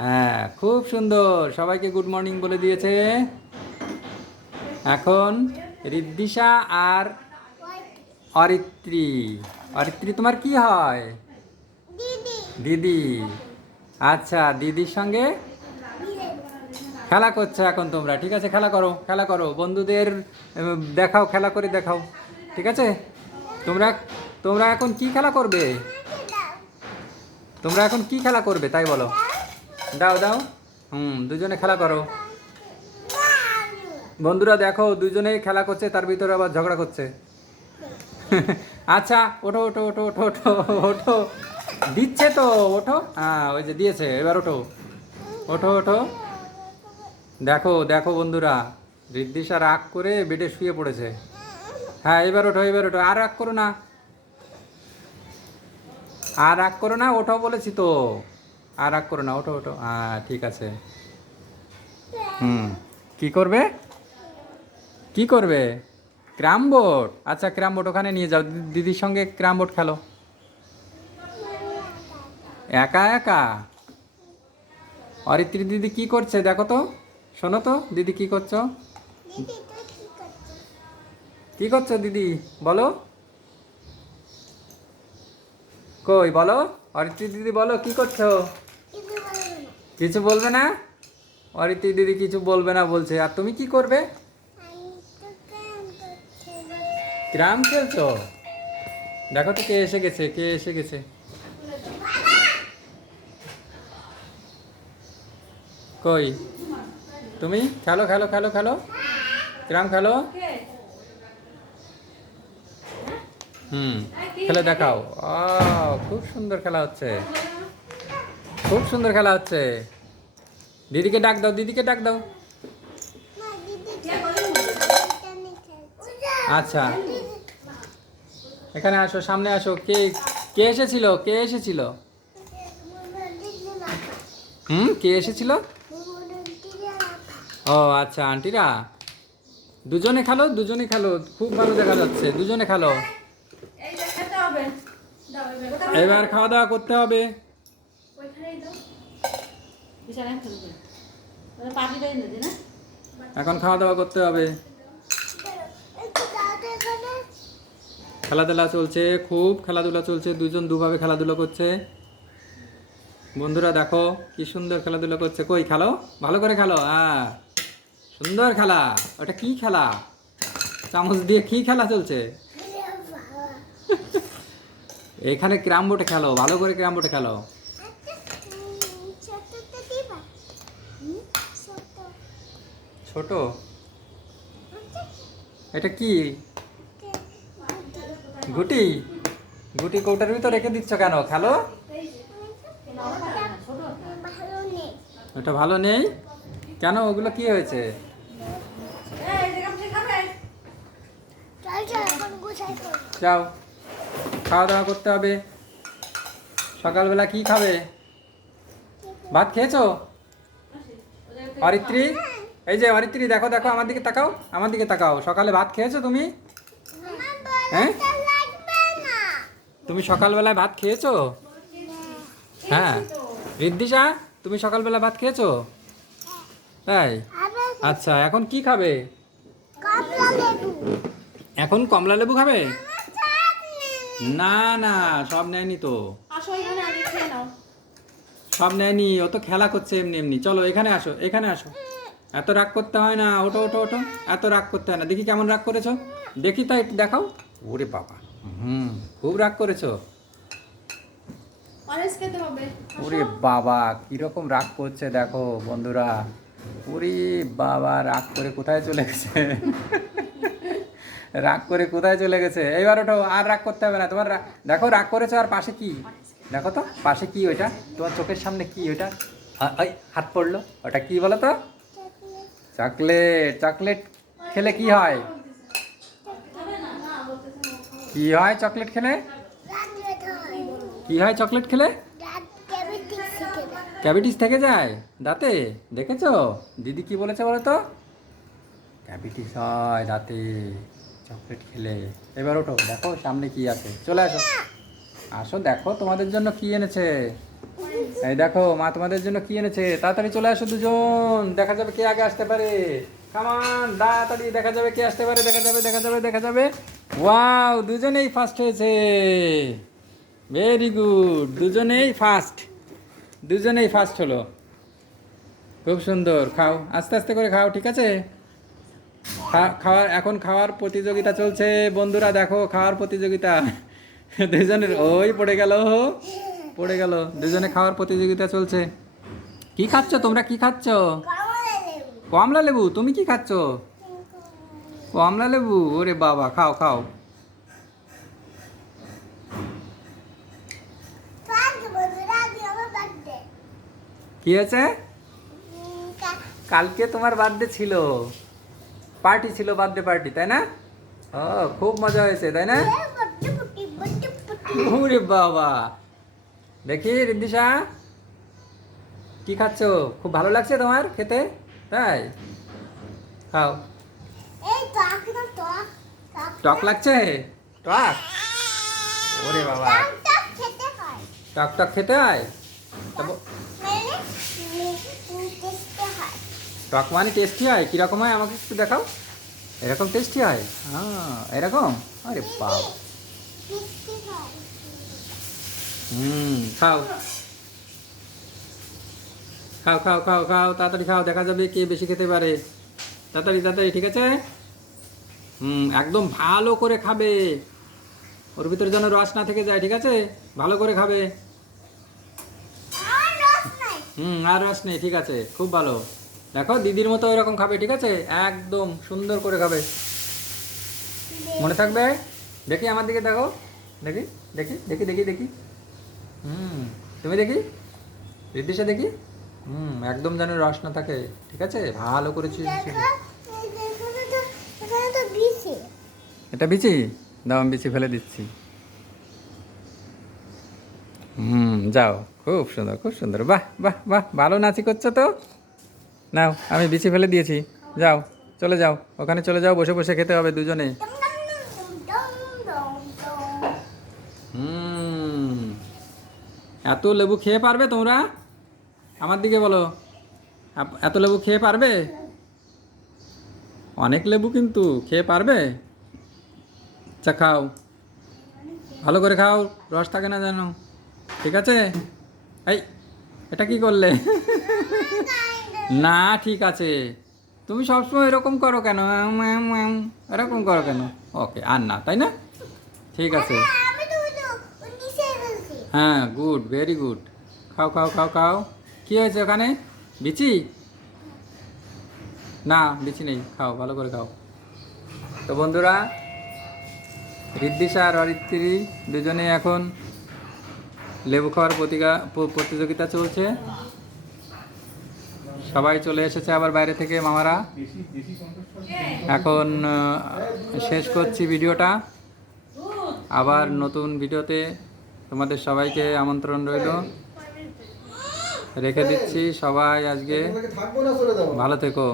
হ্যাঁ, খুব সুন্দর, সবাইকে গুড মর্নিং বলে দিয়েছে। এখন ঋদ্দিশা আর অরিত্রী। অরিত্রী তোমার কি হয়? দিদি। আচ্ছা, দিদির সঙ্গে খেলা করছে এখন তোমরা। ঠিক আছে, খেলা করো, খেলা করো, বন্ধুদের দেখাও, খেলা করে দেখাও। ঠিক আছে, তোমরা তোমরা এখন কি খেলা করবে? তোমরা এখন কি খেলা করবে তাই বলো। দাও দাও। দুজনে খেলা করো। বন্ধুরা দেখো, দুজনেই খেলা করছে, তার ভিতরে আবার ঝগড়া করছে। আচ্ছা, ওঠো ওঠো ওঠো ওঠো ওঠো ওঠো। দিচ্ছে তো, ওঠো। হ্যাঁ, ওই যে দিয়েছে, এবার ওঠো। ওঠো ওঠো। দেখো দেখো বন্ধুরা, ঋদ্ধিশা রাগ করে বেডে শুয়ে পড়েছে। হ্যাঁ, এবার ওঠো, এবার ওঠো, আর রাগ করো না, আর রাগ করো না, ওঠো বলেছি তো। আর রাগ করো না, ওঠো ওঠো। হ্যাঁ, ঠিক আছে। কি করবে? কি করবে? ক্রাম বোর্ড। আচ্ছা, ক্রাম বোর্ড ওখানে নিয়ে যাও, দিদির সঙ্গে ক্রাম বোর্ড খেলো। একা একা? অরিত্রী দিদি কি করছে দেখো তো, শোনো তো, দিদি কি করছো? কি করছো দিদি, বলো। কই বলো, অরিত্রী দিদি বলো, কি করছো? কিছু বলবে না? অরিত্রী দিদি কিছু বলবে না বলছে, আর তুমি কি করবে? ক্রাম খেলছো? দেখো তো কে এসে গেছে, কে এসে গেছে। কই তুমি, খেলো খেলো খেলো খেলো, ক্রাম খেলো। খেলে দেখাও। খুব সুন্দর খেলা হচ্ছে, খুব সুন্দর খেলা হচ্ছে। দিদিকে ডাক দাও, দিদিকে ডাক দাও। আচ্ছা, এখানে আসো, সামনে আসো। কে কে এসেছিল, কে এসেছিল? কে এসেছিল? ও আচ্ছা, আন্টিরা। দুজনে খেলো, দুজনে খেলো, খুব ভালো দেখা যাচ্ছে, দুজনে খেলো। এবার খাওয়া দাওয়া করতে হবে। এখন খাওয়া দাওয়া করতে হবে। খেলাধুলা চলছে, খুব খেলাধুলা চলছে, দুজন দুভাবে খেলাধুলা করছে। বন্ধুরা দেখো কি সুন্দর খেলাধুলা করছে। কই খেলো, ভালো করে খেলো। হ্যাঁ, সুন্দর খেলা। ওটা কি খেলা? চামচ দিয়ে কি খেলা চলছে? এখানে ক্যারাম বোর্ডে খেলো, ভালো করে ক্যারাম বোর্ডে খেলো। ছোট? এটা কি? গুটি? গুটি কৌটার ভিতর রেখে দিচ্ছ কেন? খেলো। ওটা ভালো নেই কেন? ওগুলো কি হয়েছে? যাও, খাওয়া দাওয়া করতে হবে। সকালবেলা কি খাবে? ভাত খেয়েছো? অরিত্রী, এই যে অরিত্রী, দেখো দেখো, আমার দিকে তাকাও, আমার দিকে তাকাও। সকালে ভাত খেয়েছো তুমি? হ্যাঁ, তুমি সকালবেলায় ভাত খেয়েছো? হ্যাঁ, ঋদ্ধিশা, তুমি সকালবেলা ভাত খেয়েছো? তাই? আচ্ছা, এখন কি খাবে? এখন কমলা লেবু খাবে? না না, সব নেয়নি তো, সব নেয়নি, ও তো খেলা করছে এমনি এমনি। চলো এখানে আসো, এখানে আসো। এত রাগ করতে হয় না, ওঠো ওঠো ওঠো। এত রাগ করতে হয় না। দেখি কেমন রাগ করেছো, দেখি তো, একটু দেখাও। ওরে বাবা, খুব রাগ করেছো। ওরে বাবা, কিরকম রাগ করছে দেখো বন্ধুরা। ওরে বাবা, রাগ করে কোথায় চলে গেছে। রাগ করে কোথায় চলে গেছে। এইবার ওঠো, আর রাগ করতে হবে না তোমার। দেখো রাগ করেছো, আর পাশে কি দেখো তো, পাশে কি ওইটা? তোমার চোখের সামনে কি ওইটা? ওই হাত পড়লো, ওটা কি বলো তো? চকলেট। চকলেট খেলে কি হয়? কি হয় চকলেট খেলে? কি হয় চকলেট খেলে? ক্যাভিটিস থেকে যায় দাঁতে। দেখেছো দিদি কি বলেছে বলো তো? ক্যাভিটিস হয় দাঁতে চকলেট খেলে। এবার ওঠো, দেখো সামনে কি আছে, চলে আসো। আসো দেখো তোমাদের জন্য কি এনেছে। এই দেখো মা তোমাদের জন্য কি এনেছে, তাড়াতাড়ি চলে আসো দুজন, দেখা যাবে কে আগে আসতে পারে। কামান তাড়াতাড়ি, দেখা যাবে কে আসতে পারে, দেখা যাবে। ওয়াও, দুজনেই ফার্স্ট হয়েছে। ভেরি গুড, দুজনেই ফার্স্ট হলো। খুব সুন্দর, খাও আস্তে আস্তে করে খাও, ঠিক আছে? এখন খাওয়ার প্রতিযোগিতা চলছে বন্ধুরা, দেখো খাওয়ার প্রতিযোগিতা। দুজনের ওই পড়ে গেল, দুজনে খাওয়ার প্রতিযোগিতা চলছে। কি খাচ্ছ তোমরা, কি খাচ্ছ? কমলা লেবু। তুমি কি খাচ্ছ? কমলা লেবু, ওরে বাবা, খাও খাও। কি হয়েছে? কালকে তোমার বার্থডে ছিল, পার্টি ছিল, বার্থডে পার্টি, তাই না? ও, খুব মজা হয়েছে, তাই না? ওরে বাবা, দেখি রিদ্দিশা কি খাচ্ছ? খুব ভালো লাগছে তোমার খেতে, তাই? খাও। টক লাগছে? টক? ওরে বাবা, টক টক খেতে হয়? টক মানে টেস্টি হয়? কিরকম হয় আমাকে একটু দেখাও। এরকম টেস্টি হয়? হ্যাঁ, এরকম। আরে বাবা, খাও খাও খাও খাও খাও, তাড়াতাড়ি খাও, দেখা যাবে কে বেশি খেতে পারে। তাড়াতাড়ি তাড়াতাড়ি, ঠিক আছে? একদম ভালো করে খাবে, ওর ভিতরে যেন রস না থেকে যায়, ঠিক আছে? ভালো করে খাবে। আর রস নেই, ঠিক আছে, খুব ভালো। দেখো দিদির মতো এরকম খাবে, ঠিক আছে? একদম সুন্দর করে খাবে, মনে থাকবে। দেখি আমার দিকে দেখো, দেখি দেখি দেখি দেখি দেখি। তুমি দেখি, রিদ্দিশা দেখি। একদম যেন রস না থাকে, ঠিক আছে? ভালো করে এটা বিচি দাও, আমি বিচি ফেলে দিচ্ছি। যাও, খুব সুন্দর খুব সুন্দর, বাহ বাহ বাহ, ভালো নাচি করছো তো। নাও, আমি বিচি ফেলে দিয়েছি, যাও চলে যাও, ওখানে চলে যাও, বসে বসে খেতে হবে দুজনে। এত লেবু খেয়ে পারবে তোমরা? আমার দিকে বলো, এত লেবু খেয়ে পারবে? অনেক লেবু কিন্তু, খেয়ে পারবে? আচ্ছা খাও, ভালো করে খাও, রস থাকে না যেন, ঠিক আছে? এই, এটা কি করলে? না, ঠিক আছে, তুমি সবসময় এরকম করো কেন? এরকম করো কেন? ওকে, আর না, তাই না? ঠিক আছে, হ্যাঁ, গুড, ভেরি গুড। খাও খাও খাও খাও। কী হয়েছে ওখানে? বিচি? না, বিচি নেই, খাও, ভালো করে খাও। তো বন্ধুরা, রিদ্দিশা আর অরিত্রি দুজনে এখন লেবু খাওয়ার প্রতিযোগিতা চলছে। সবাই চলে এসেছে আবার বাইরে থেকে, মামারা। এখন শেষ করছি ভিডিওটা, আবার নতুন ভিডিওতে তোমাদের সবাইকে আমন্ত্রণ রইল, রেখে দিচ্ছি। সবাই আজকে ভালো থেকো।